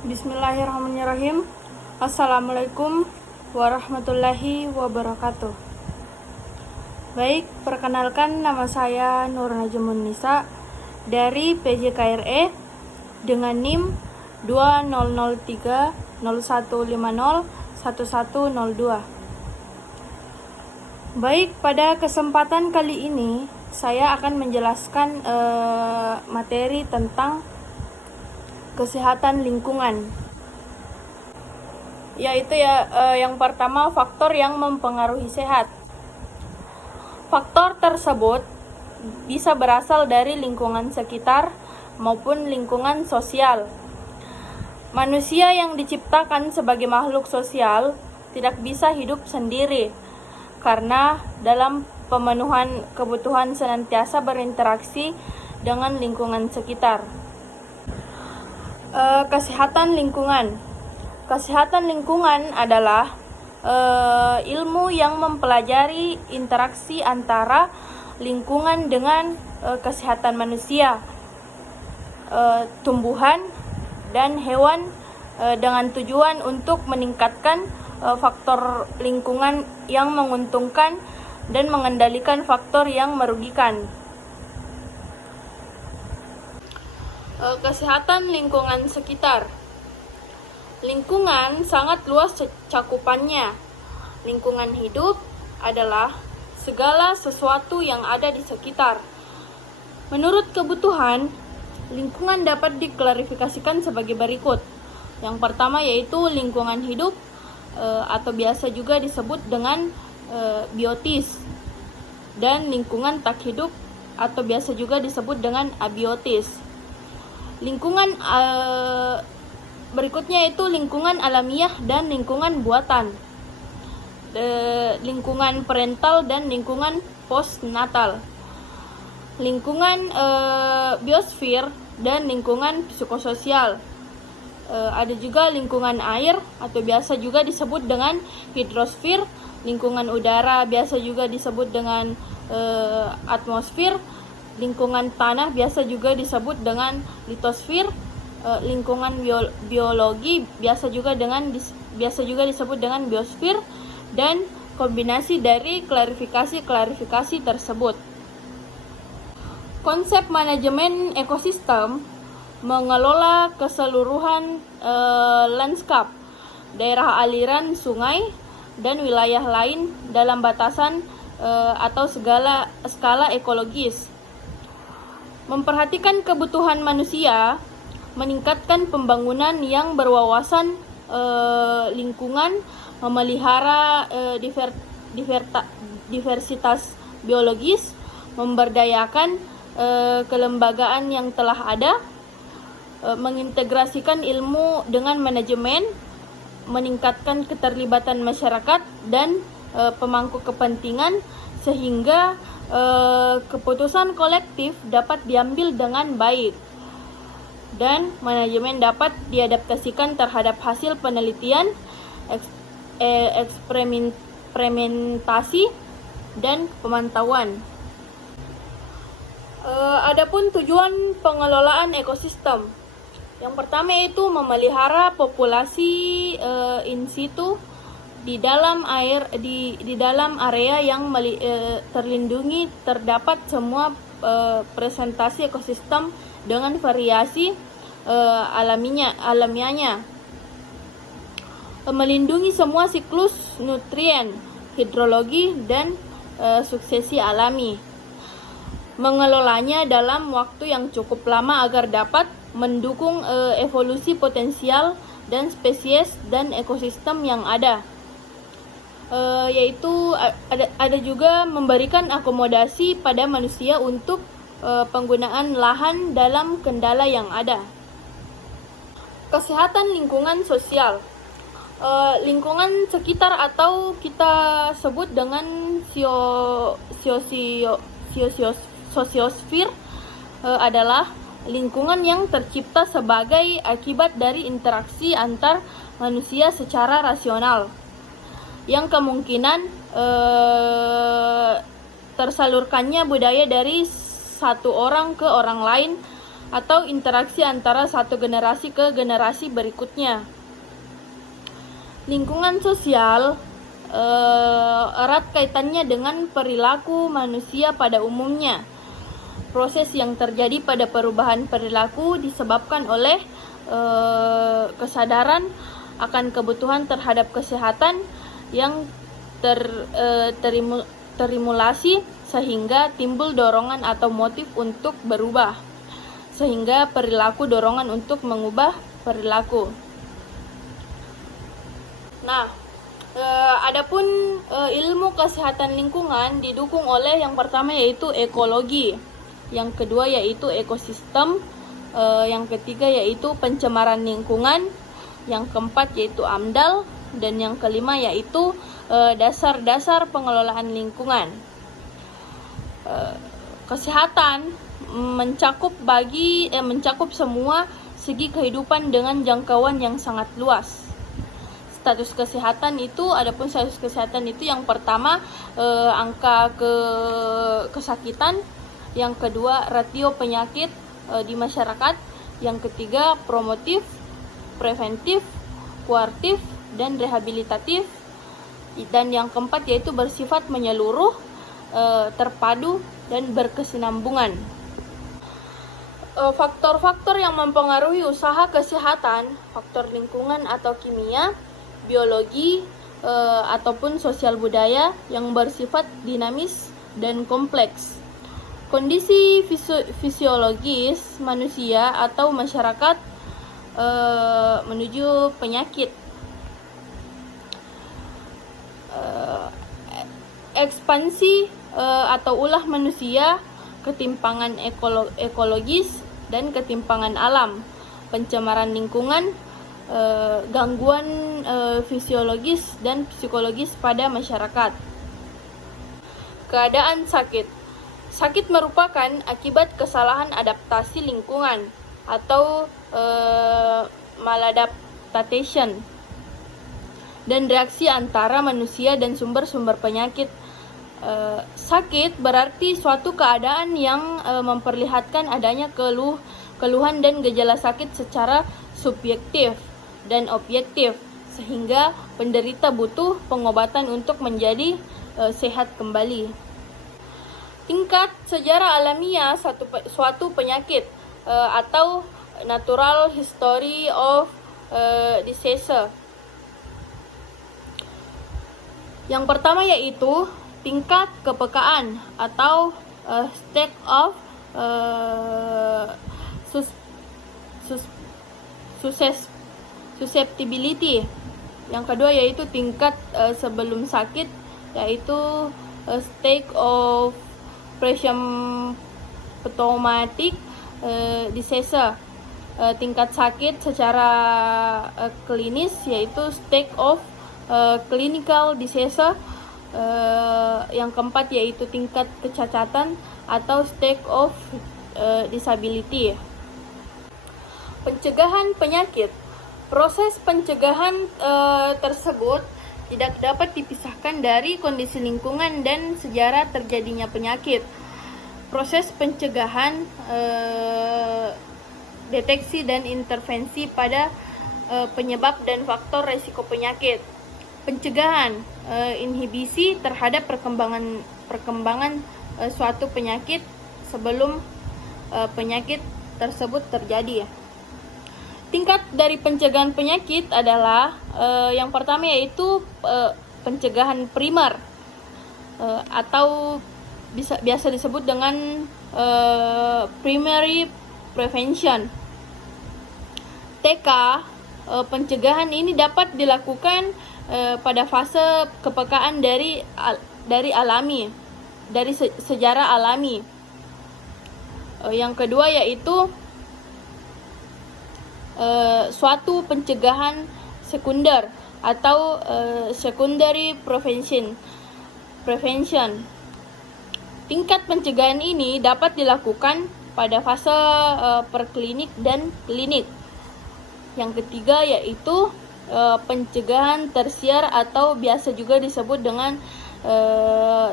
Bismillahirrahmanirrahim. Assalamualaikum warahmatullahi wabarakatuh. Baik, perkenalkan nama saya Nur Najmun Nisa dari PJKRE dengan NIM 200301501102. Baik, pada kesempatan kali ini saya akan menjelaskan materi tentang kesehatan lingkungan, yaitu yang pertama, faktor yang mempengaruhi sehat. Faktor tersebut bisa berasal dari lingkungan sekitar maupun lingkungan sosial. Manusia yang diciptakan sebagai makhluk sosial tidak bisa hidup sendiri karena dalam pemenuhan kebutuhan senantiasa berinteraksi dengan lingkungan sekitar. Kesehatan lingkungan. Kesehatan lingkungan adalah ilmu yang mempelajari interaksi antara lingkungan dengan kesehatan manusia, tumbuhan, dan hewan dengan tujuan untuk meningkatkan faktor lingkungan yang menguntungkan dan mengendalikan faktor yang merugikan. Kesehatan lingkungan sekitar. Lingkungan sangat luas cakupannya. Lingkungan hidup adalah segala sesuatu yang ada di sekitar. Menurut kebutuhan, lingkungan dapat diklarifikasikan sebagai berikut. Yang pertama yaitu lingkungan hidup atau biasa juga disebut dengan biotis, dan lingkungan tak hidup atau biasa juga disebut dengan abiotis. Lingkungan berikutnya itu lingkungan alamiah dan lingkungan buatan, lingkungan parental dan lingkungan postnatal, lingkungan biosfer dan lingkungan psikososial. Ada juga lingkungan air atau biasa juga disebut dengan hidrosfer, lingkungan udara biasa juga disebut dengan atmosfer, lingkungan tanah biasa juga disebut dengan litosfer, lingkungan biologi biasa juga disebut dengan biosfer, dan kombinasi dari klarifikasi tersebut. Konsep manajemen ekosistem mengelola keseluruhan lanskap, daerah aliran sungai, dan wilayah lain dalam batasan atau skala ekologis. Memperhatikan kebutuhan manusia, meningkatkan pembangunan yang berwawasan lingkungan, memelihara diversitas biologis, memberdayakan kelembagaan yang telah ada, mengintegrasikan ilmu dengan manajemen, meningkatkan keterlibatan masyarakat dan pemangku kepentingan sehingga keputusan kolektif dapat diambil dengan baik, dan manajemen dapat diadaptasikan terhadap hasil penelitian, eksperimentasi, dan pemantauan. Adapun tujuan pengelolaan ekosistem. Yang pertama yaitu memelihara populasi in situ di dalam area yang terlindungi. Terdapat semua presentasi ekosistem dengan variasi alamiahnya, melindungi semua siklus nutrien, hidrologi, dan suksesi alami, mengelolanya dalam waktu yang cukup lama agar dapat mendukung evolusi potensial dan spesies dan ekosistem yang ada. Yaitu ada juga memberikan akomodasi pada manusia untuk penggunaan lahan dalam kendala yang ada. Kesehatan lingkungan sosial. Lingkungan sekitar atau kita sebut dengan sosiosfer adalah lingkungan yang tercipta sebagai akibat dari interaksi antar manusia secara rasional, yang kemungkinan tersalurkannya budaya dari satu orang ke orang lain atau interaksi antara satu generasi ke generasi berikutnya. Lingkungan sosial erat kaitannya dengan perilaku manusia pada umumnya. Proses yang terjadi pada perubahan perilaku disebabkan oleh kesadaran akan kebutuhan terhadap kesehatan yang terimulasi sehingga timbul dorongan atau motif untuk berubah, sehingga perilaku dorongan untuk mengubah perilaku. Nah, adapun ilmu kesehatan lingkungan didukung oleh yang pertama yaitu ekologi, yang kedua yaitu ekosistem, yang ketiga yaitu pencemaran lingkungan, yang keempat yaitu AMDAL, dan yang kelima yaitu dasar-dasar pengelolaan lingkungan. Kesehatan mencakup semua segi kehidupan dengan jangkauan yang sangat luas. Status kesehatan itu, yang pertama angka kesakitan, yang kedua rasio penyakit di masyarakat, yang ketiga promotif, preventif, kuratif, dan rehabilitatif, dan yang keempat yaitu bersifat menyeluruh, terpadu, dan berkesinambungan. Faktor-faktor yang mempengaruhi usaha kesehatan, faktor lingkungan atau kimia, biologi, ataupun sosial budaya yang bersifat dinamis dan kompleks. Kondisi fisiologis manusia atau masyarakat menuju penyakit. Ekspansi atau ulah manusia, ketimpangan ekologis dan ketimpangan alam, pencemaran lingkungan, gangguan fisiologis dan psikologis pada masyarakat. Keadaan sakit. Sakit merupakan akibat kesalahan adaptasi lingkungan atau maladaptation dan reaksi antara manusia dan sumber-sumber penyakit. Sakit berarti suatu keadaan yang memperlihatkan adanya keluhan dan gejala sakit secara subjektif dan objektif, sehingga penderita butuh pengobatan untuk menjadi sehat kembali. Tingkat sejarah alamiah suatu penyakit atau natural history of disease. Yang pertama yaitu tingkat kepekaan atau state of susceptibility. Yang kedua yaitu tingkat sebelum sakit, yaitu state of pre-symptomatic disease. Tingkat sakit secara klinis yaitu state of clinical disease. Yang keempat yaitu tingkat kecacatan atau state of disability. Pencegahan penyakit. Proses pencegahan tersebut tidak dapat dipisahkan dari kondisi lingkungan dan sejarah terjadinya penyakit. Proses pencegahan, deteksi dan intervensi pada penyebab dan faktor resiko penyakit. Pencegahan, inhibisi terhadap perkembangan suatu penyakit sebelum penyakit tersebut terjadi. Tingkat dari pencegahan penyakit adalah yang pertama yaitu pencegahan primer atau biasa disebut dengan primary prevention. TK, pencegahan ini dapat dilakukan pada fase kepekaan dari sejarah alami. Yang kedua yaitu suatu pencegahan sekunder atau secondary prevention. Tingkat pencegahan ini dapat dilakukan pada fase preklinik dan klinik. Yang ketiga yaitu pencegahan tersier atau biasa juga disebut dengan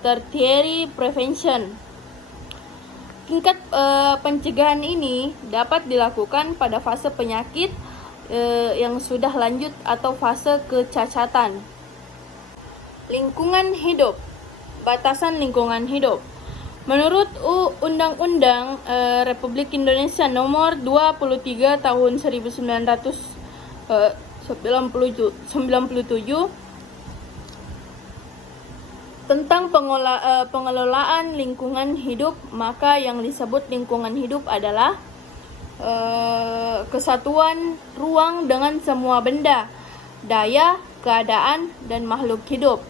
tertiary prevention. Tingkat pencegahan ini dapat dilakukan pada fase penyakit yang sudah lanjut atau fase kecacatan. Lingkungan hidup. Batasan lingkungan hidup. Menurut Undang-Undang Republik Indonesia Nomor 23 Tahun 1997 tentang pengelolaan lingkungan hidup, maka yang disebut lingkungan hidup adalah kesatuan ruang dengan semua benda, daya, keadaan, dan makhluk hidup,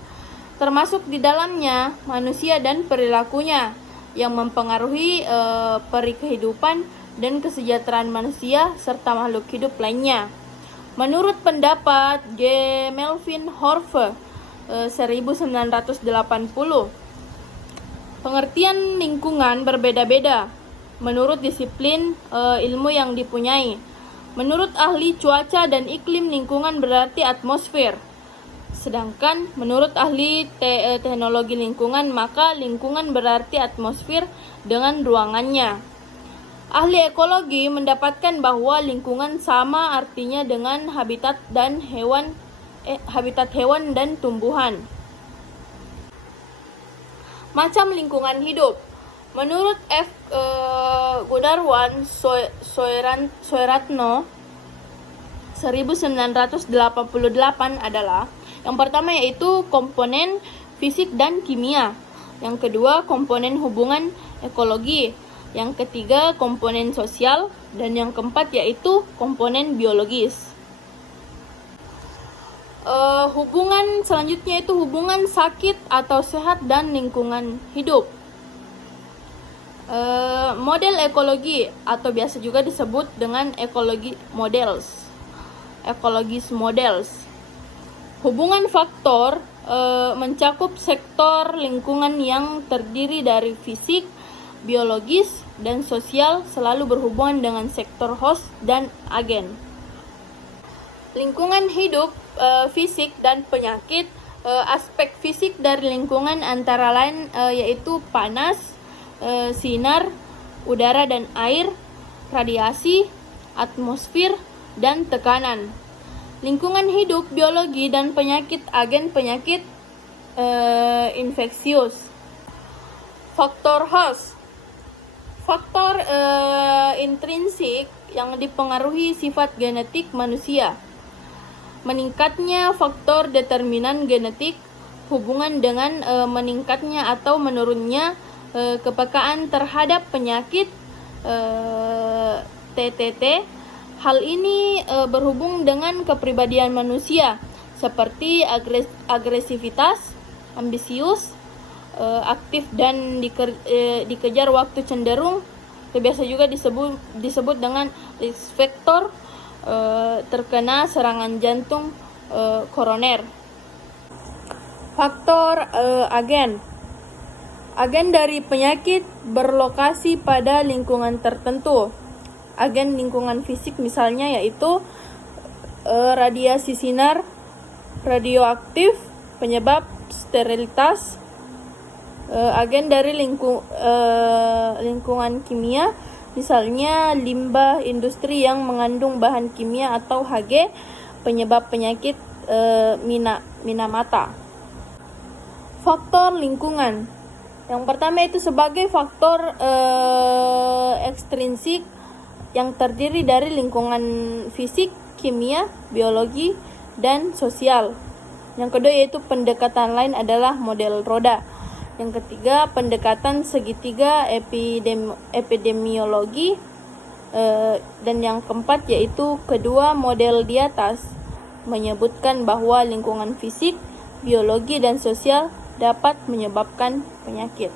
termasuk di dalamnya manusia dan perilakunya yang mempengaruhi peri kehidupan dan kesejahteraan manusia serta makhluk hidup lainnya. Menurut pendapat G. Melvin Horfe 1980, pengertian lingkungan berbeda-beda menurut disiplin ilmu yang dipunyai. Menurut ahli cuaca dan iklim, lingkungan berarti atmosfer. Sedangkan menurut ahli teknologi lingkungan, maka lingkungan berarti atmosfer dengan ruangannya. Ahli ekologi mendapatkan bahwa lingkungan sama artinya dengan habitat hewan dan tumbuhan. Macam lingkungan hidup. Menurut F. Gudarwan Soeratno 1988 adalah yang pertama yaitu komponen fisik dan kimia, yang kedua komponen hubungan ekologi, yang ketiga komponen sosial, dan yang keempat yaitu komponen biologis. Hubungan selanjutnya itu hubungan sakit atau sehat dan lingkungan hidup. Model ekologi atau biasa juga disebut dengan ecologis models. Hubungan faktor mencakup sektor lingkungan yang terdiri dari fisik, biologis, dan sosial, selalu berhubungan dengan sektor host dan agen. Lingkungan hidup, fisik dan penyakit. Aspek fisik dari lingkungan antara lain yaitu panas, sinar, udara dan air, radiasi, atmosfer, dan tekanan. Lingkungan hidup, biologi dan penyakit, agen penyakit infeksius. Faktor host. Faktor intrinsik yang dipengaruhi sifat genetik manusia. Meningkatnya faktor determinan genetik hubungan dengan meningkatnya atau menurunnya kepekaan terhadap penyakit TTT. Hal ini berhubung dengan kepribadian manusia seperti agresivitas, ambisius, aktif dan dikejar waktu cenderung. Biasa juga disebut dengan risk factor terkena serangan jantung koroner. Faktor agen. Agen dari penyakit berlokasi pada lingkungan tertentu. Agen lingkungan fisik misalnya yaitu radiasi sinar, radioaktif, penyebab sterilitas. Agen dari lingkungan kimia, misalnya limbah industri yang mengandung bahan kimia atau Hg, penyebab penyakit Minamata. Faktor lingkungan. Yang pertama itu sebagai faktor ekstrinsik yang terdiri dari lingkungan fisik, kimia, biologi, dan sosial. Yang kedua yaitu pendekatan lain adalah model roda. Yang ketiga pendekatan segitiga epidemiologi. Dan yang keempat yaitu kedua model di atas menyebutkan bahwa lingkungan fisik, biologi, dan sosial dapat menyebabkan penyakit.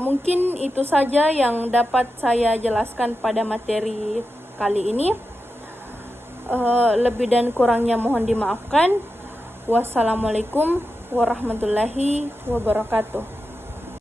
Mungkin itu saja yang dapat saya jelaskan pada materi kali ini. Lebih dan kurangnya mohon dimaafkan. Wassalamualaikum warahmatullahi wabarakatuh.